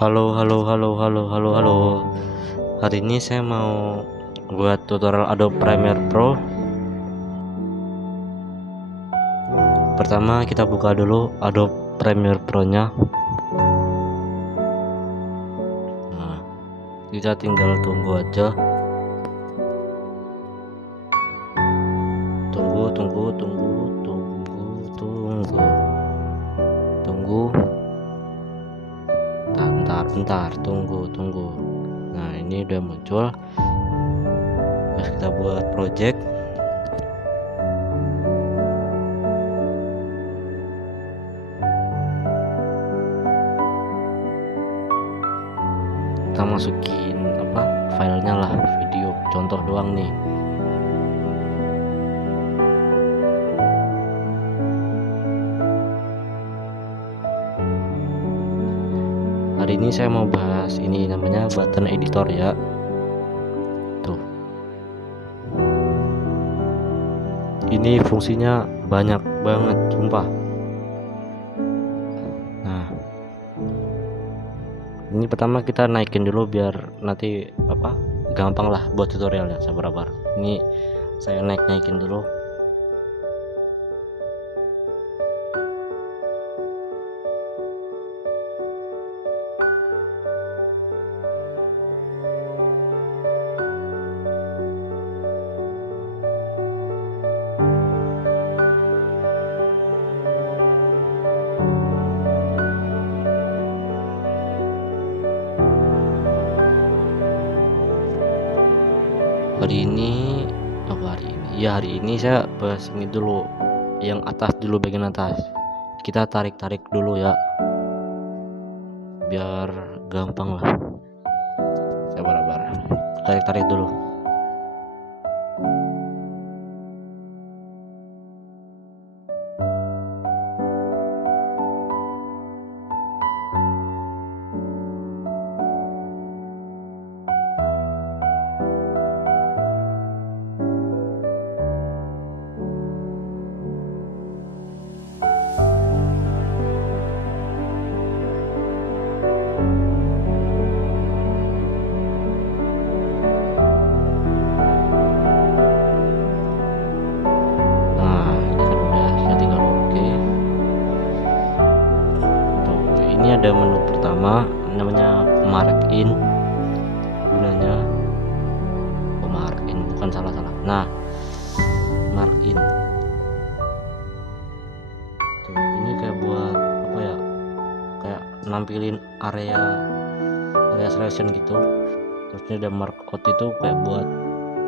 Halo, halo, halo, halo, halo, halo. Hari ini saya mau buat tutorial Adobe Premiere Pro. Pertama kita buka dulu Adobe Premiere Pro-nya. Nah, kita tinggal tunggu aja. Tunggu. Bentar, tunggu. Nah, ini udah muncul. Terus kita buat project. Kita masukin filenya lah, video contoh doang nih. Hari ini saya mau bahas ini, namanya button editor ya. Tuh, ini fungsinya banyak banget sumpah. Nah, ini pertama kita naikin dulu biar nanti gampang lah buat tutorialnya. Sabar. Ini saya naikin dulu. Hari ini saya bahas ini dulu, yang atas dulu, bagian atas. Kita tarik dulu ya, biar gampang lah. Sabar. Tarik dulu. Ada menu pertama namanya mark-in, gunanya mark-in, bukan salah. Nah, mark-in tuh, ini kayak buat kayak nampilin area selection gitu. Terus ini ada mark-out, itu kayak buat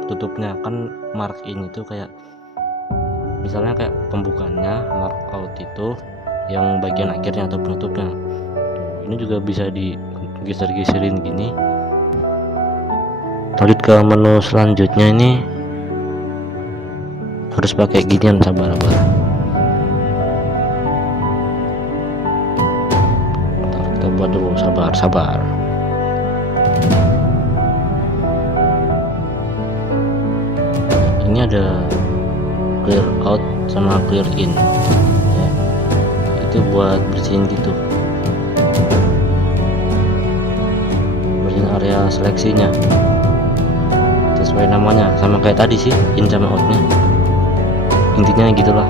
tutupnya. Kan mark-in itu kayak misalnya kayak pembukanya, mark-out itu yang bagian akhirnya atau penutupnya. Ini juga bisa digeser-geserin gini. Lanjut ke menu selanjutnya, ini harus pakai ginian. Sabar. Kita buat dulu, sabar. Ini ada clear out sama clear in ya. Itu buat bersihin gitu, area seleksinya sesuai namanya, sama kayak tadi sih, in sama outnya, intinya gitulah.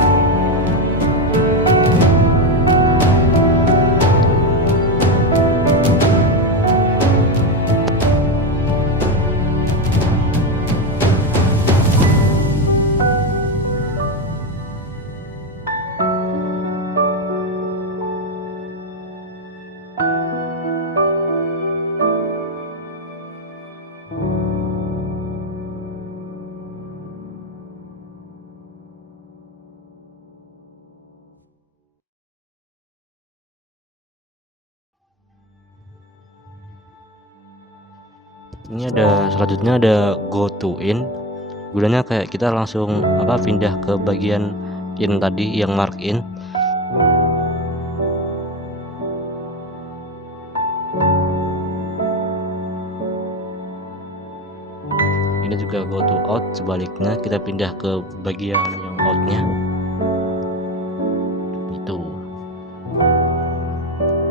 Ini selanjutnya ada go to in, gunanya kayak kita langsung pindah ke bagian in tadi yang mark in. Ini juga go to out, sebaliknya kita pindah ke bagian yang outnya. Itu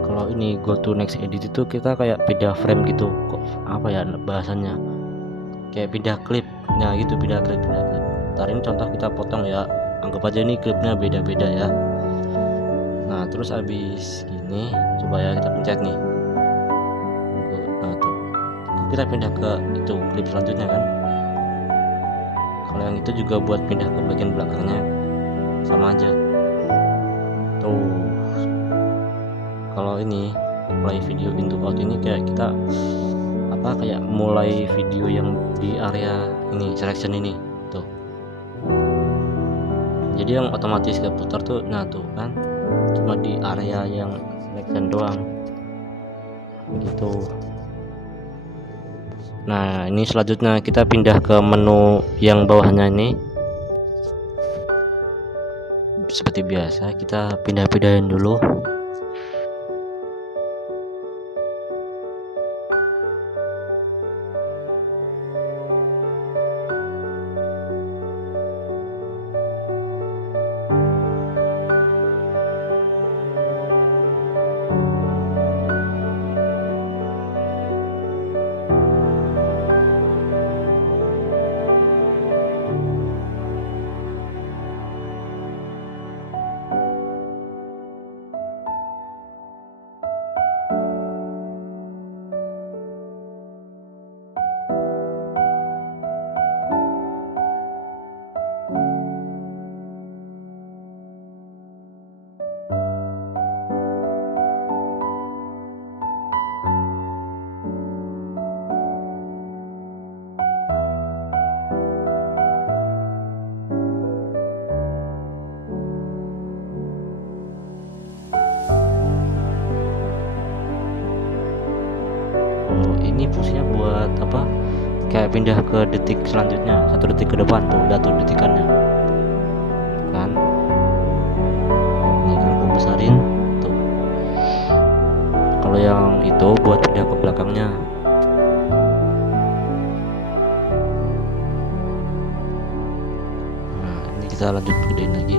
kalau ini go to next edit itu kita kayak pindah frame gitu, kok apa ya bahasannya, kayak pindah klip. Nah gitu, pindah klip. Ntar ini contoh kita potong ya, anggap aja ini klipnya beda-beda ya. Nah terus habis gini coba ya kita pencet nih, nah tuh kita pindah ke itu klip selanjutnya kan. Kalau yang itu juga buat pindah ke bagian belakangnya sama aja tuh. Kalau ini play video into out ini kayak kita kayak mulai video yang di area ini selection ini tuh, jadi yang otomatis keputar tuh. Nah tuh kan cuma di area yang selection doang gitu. Nah ini selanjutnya kita pindah ke menu yang bawahnya ini. Seperti biasa kita pindah-pindahin dulu. Ini fungsinya buat apa, kayak pindah ke detik selanjutnya, 1 detik ke depan tuh, udah tuh detikannya kan. Ini kalau aku besarin tuh, kalau yang itu buat pindah ke belakangnya. Nah ini kita lanjut gedein lagi.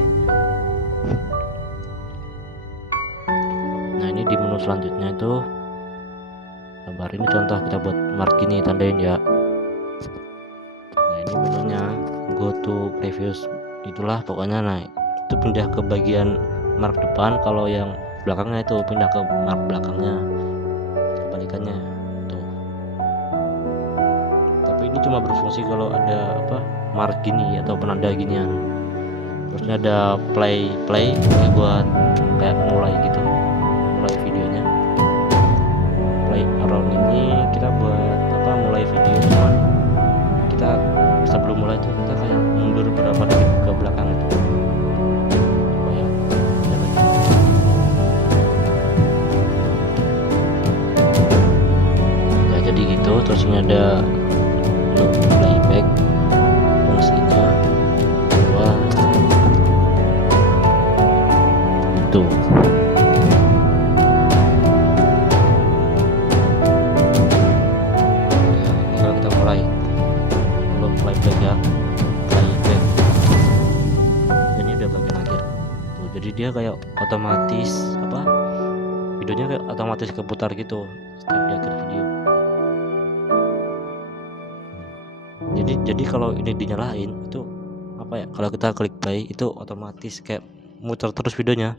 Nah ini di menu selanjutnya itu sabar, ini contoh kita buat mark gini, tandain ya. Nah ini menunya go to previous itulah pokoknya. Nah itu pindah ke bagian mark depan, kalau yang belakangnya itu pindah ke mark belakangnya, kebalikannya tuh. Tapi ini cuma berfungsi kalau ada mark gini atau penanda ginian. Terusnya ada play ini buat kayak mulai gitu, mulai videonya. Play around ini kita buat mulai video, cuman kita sebelum mulai itu kita kayak mundur berapa detik ke belakang itu. Oh ya, ya jadi gitu. Terus ini ada loop playback, fungsinya buat itu. Playback ya, playback. Jadi udah bagian akhir tuh, jadi dia kayak otomatis videonya kayak otomatis keputar gitu setiap di akhir video. Jadi kalau ini dinyalain itu kalau kita klik play itu otomatis kayak muter terus videonya,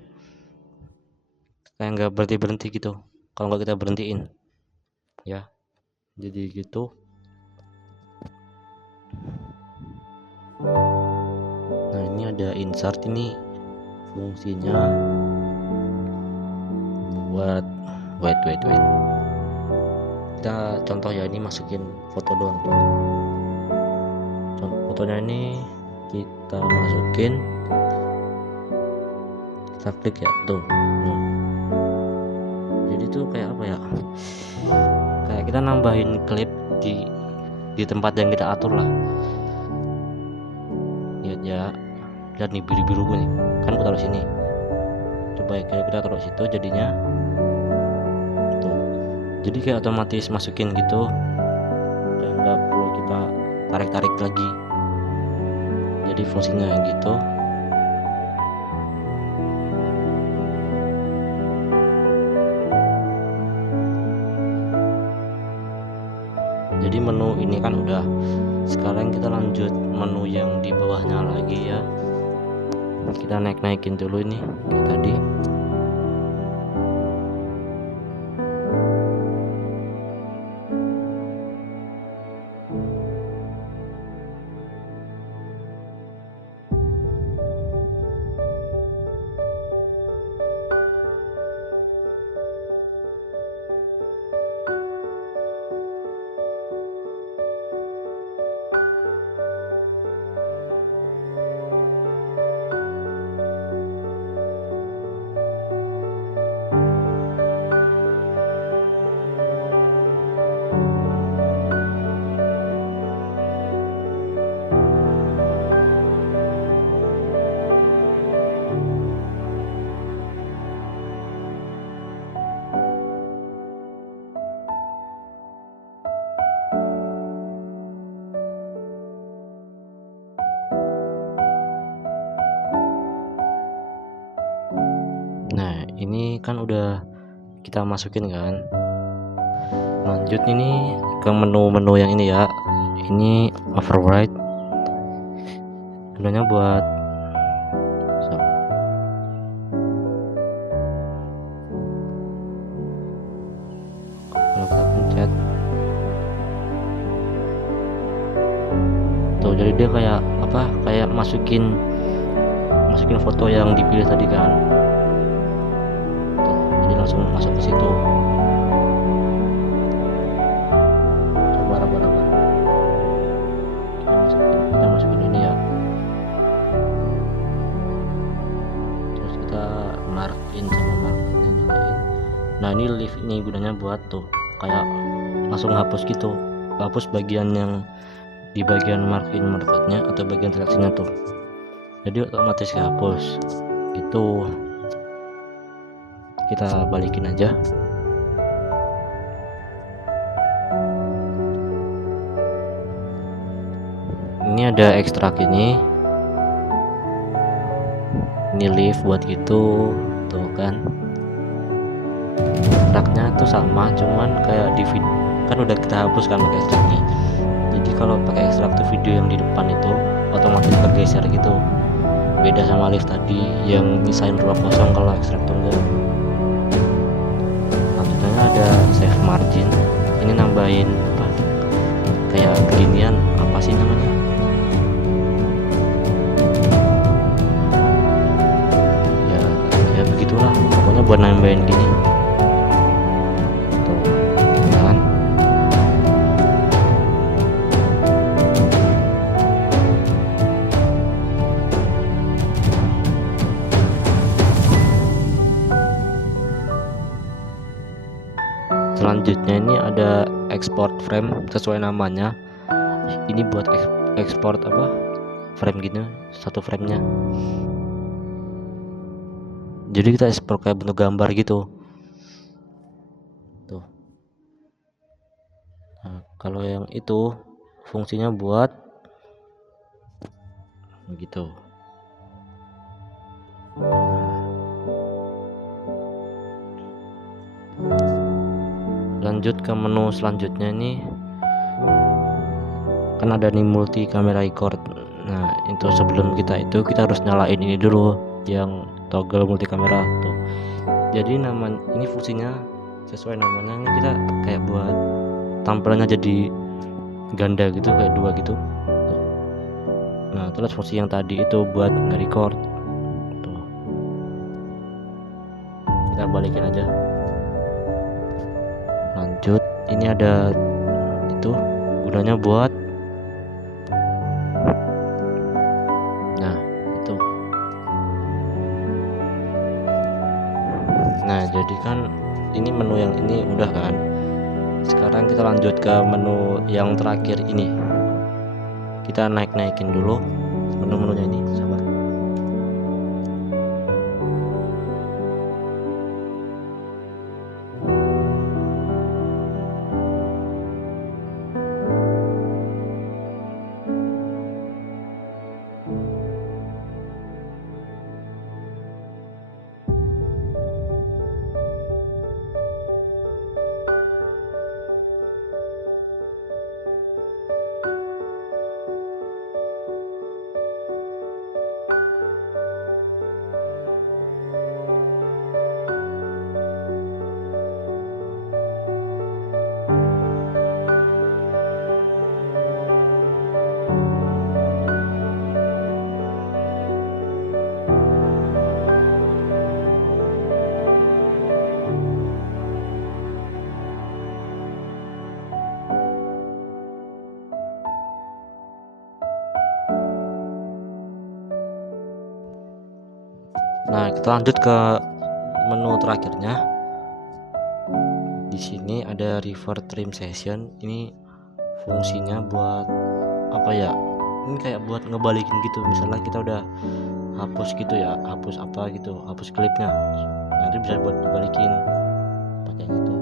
kayak nggak berhenti gitu kalau nggak kita berhentiin ya. Jadi gitu. Nah ini ada insert, ini fungsinya buat wait kita contoh ya, ini masukin foto doang tuh. Fotonya ini kita masukin, kita klik ya tuh. Jadi tuh kayak kayak kita nambahin klip di tempat yang kita atur lah. Ya lihat nih biru nih kan, aku taruh sini. Coba ya kita taruh situ, jadinya tuh, jadi kayak otomatis masukin gitu, kayak nggak perlu kita tarik lagi. Jadi fungsinya gitu. Jadi menu ini kan udah, sekarang kita lanjut menu yang di bawahnya lagi ya. Kita naikin dulu ini kayak tadi. Nah ini kan udah kita masukin kan. Lanjut ini ke menu-menu yang ini ya. Ini override, gunanya buat kalau kita pencet tuh, jadi dia kayak apa, kayak masukin foto yang dipilih tadi kan tuh, jadi langsung masuk ke situ. Coba kita masukin ini ya, terus kita markin sama markernya nyalain. Nah ini leave ini gunanya buat tuh kayak langsung hapus gitu, hapus bagian yang di bagian markin marketnya atau bagian seleksinya tuh, jadi otomatis kehapus itu. Kita balikin aja. Ini ada ekstrak ini leave buat gitu tuh kan, ekstraknya tuh sama, cuman kayak di video kan udah kita hapus kan pakai ekstrak nih. Jadi kalau pakai ekstrak tuh video yang di depan itu otomatis bergeser gitu, beda sama live tadi yang misain ruang kosong kalau ekstrak tuh enggak. Lanjutnya ada save margin, ini nambahin apa kayak beginian, apa sih namanya, ya begitulah pokoknya, buat nambahin gini tuh kan. Selanjutnya ini ada export frame sesuai namanya, ini buat ekspor apa frame gini, satu framenya. Jadi kita ekspor kayak bentuk gambar gitu tuh. Nah, kalau yang itu fungsinya buat begitu. Lanjut ke menu selanjutnya, ini kan ada nih multi camera record. Nah itu sebelum kita harus nyalain ini dulu yang toggle multi kamera tuh. Jadi ini fungsinya sesuai namanya, ini kita kayak buat tampilannya jadi ganda gitu, kayak dua gitu tuh. Nah terus fungsi yang tadi itu buat nge-record tuh. Kita balikin aja. Lanjut, ini ada itu gunanya buat, nah itu. Nah jadi kan ini menu yang ini udah kan, sekarang kita lanjut ke menu yang terakhir ini. Kita naikin dulu menu-menunya ini, sabar. kita lanjut ke menu terakhirnya. Di sini ada revert trim session. Ini fungsinya buat apa ya, ini kayak buat ngebalikin gitu. Misalnya kita udah hapus gitu ya, hapus apa gitu, hapus klipnya, nanti bisa buat dibalikin pakai gitu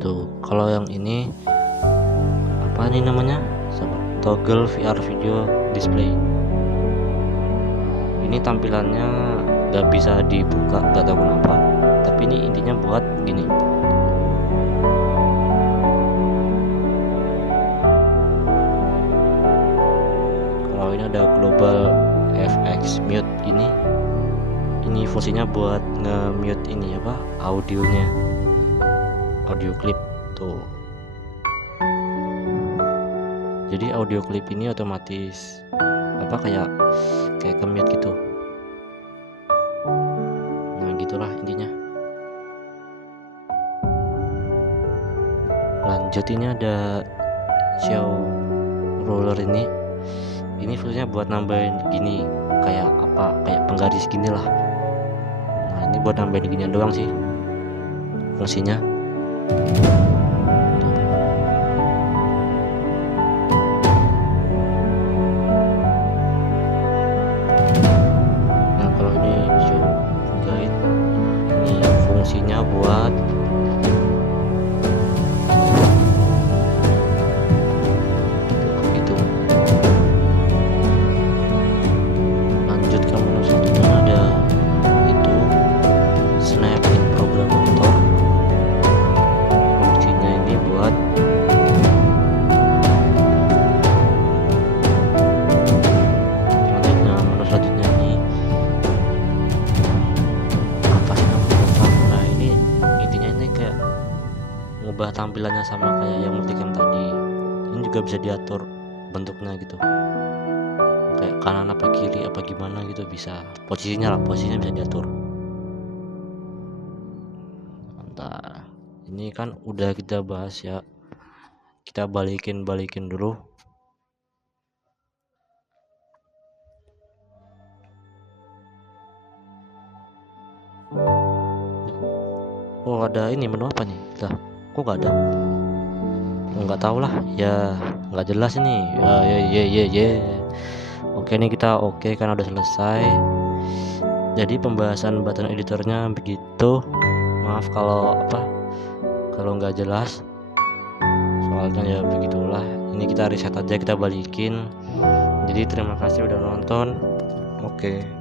tuh. Kalau yang ini apa nih namanya, toggle VR video display. Ini tampilannya nggak bisa dibuka, nggak tahu kenapa, tapi ini intinya buat gini. Kalau ini ada global FX mute, ini fungsinya buat nge-mute ini apa, audionya, audio clip tuh. Jadi audio clip ini otomatis apa kayak ke-mute gitu. Nah gitulah intinya. Lanjut, ini ada show roller. Ini fungsinya buat nambahin gini, kayak apa, kayak penggaris gini lah. Nah ini buat nambahin ginian doang sih fungsinya. Nah kalau ini show guide, ini fungsinya buat tampilannya sama kayak yang multicam tadi. Ini juga bisa diatur bentuknya gitu, kayak kanan apa kiri apa gimana gitu, bisa posisinya bisa diatur. Bentar, ini kan udah kita bahas ya, kita balikin dulu. Oh ada ini menu apa nih? Lah kok nggak ada? Nggak tahu lah ya, nggak jelas ini ya. Oke, ini kita oke karena udah selesai. Jadi pembahasan button editornya begitu. Maaf kalau nggak jelas, soalnya ya begitulah. Ini kita reset aja, kita balikin. Jadi terima kasih udah nonton. Oke.